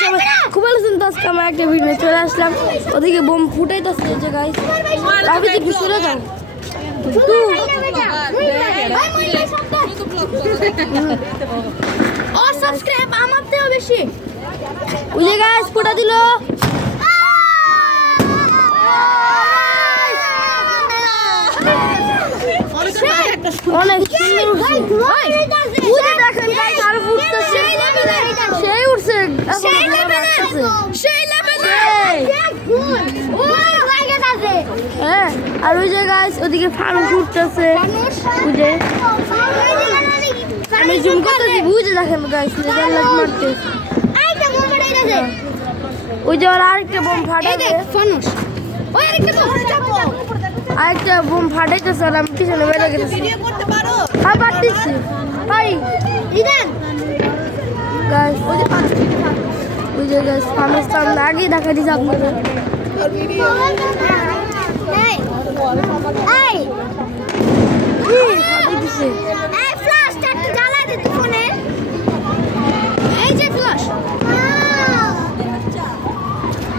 সবাই খুব ভালো শুনতে আজকে আমার একটা ভিডিও চলে আসলাম ওদিকে বোম ফুটাইতেছে যে গাইস আমি যে পিছনে যাও और सब्सक्राइब আমারতে বেশি ওই যে গাইস ফুটা দিল অনেক সুন্দর দেখেন গাইস আর ফুটতেছে সেই উঠছে সেই লেভেলে হ্যাঁ আর ওই যে গাইস ওদিকে ফানুস উঠতেছে ওই যে আমি জুম করতেছি বুঝে দেখেন গাইস লেজার লাইট মারতে ওই যে আর আরেকটা বোম ফাটাবে ফানুস ওই আরেকটা বোম ফাটাইতেছে আর আমি পিছনে বেড়ে গেছি হ্যাঁ পারতেছি ভাই গাইস ওই যে গাইস ফানুস সামনে আগেই দেখা দিচ্ছে আপনাদের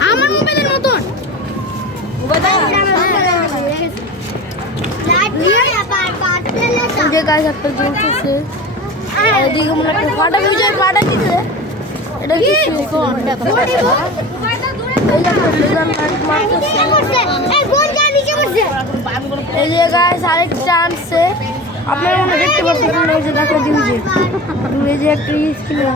আমার মোবাইলের মতন যে গাছ একটা জ্বলতেছে আর এদিকে মনে একটা ফাটা বুঝে ফাটা দিচ্ছে এটা কি এই যে গাছ আরেকটা আনছে আপনারা মনে দেখতে পাচ্ছেন এই যে দেখো দিউজে এই যে একটা স্ক্রিন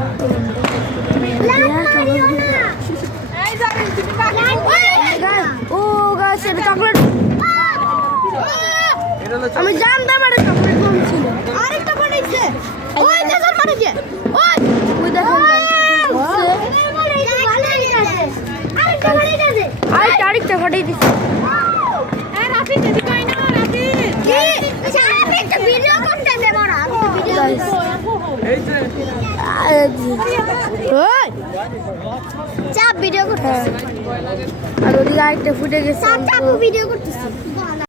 ও গাছ এটা চকলেট আমি জানতাম আর চকলেট কম ছিল আরেকটা বানাইছে ওই দেশর বানাইছে ওই ওই দেখেন আরেকটা ফাটাই দিচ্ছে রাফি যদি কই না রাফি কি রাফি একটা ভিডিও করতেছে বড় ভিডিও এই যে ওই চাপ ভিডিও করতেছে আর ওদিকে আরেকটা ফুটে গেছে চাপ ভিডিও করতেছে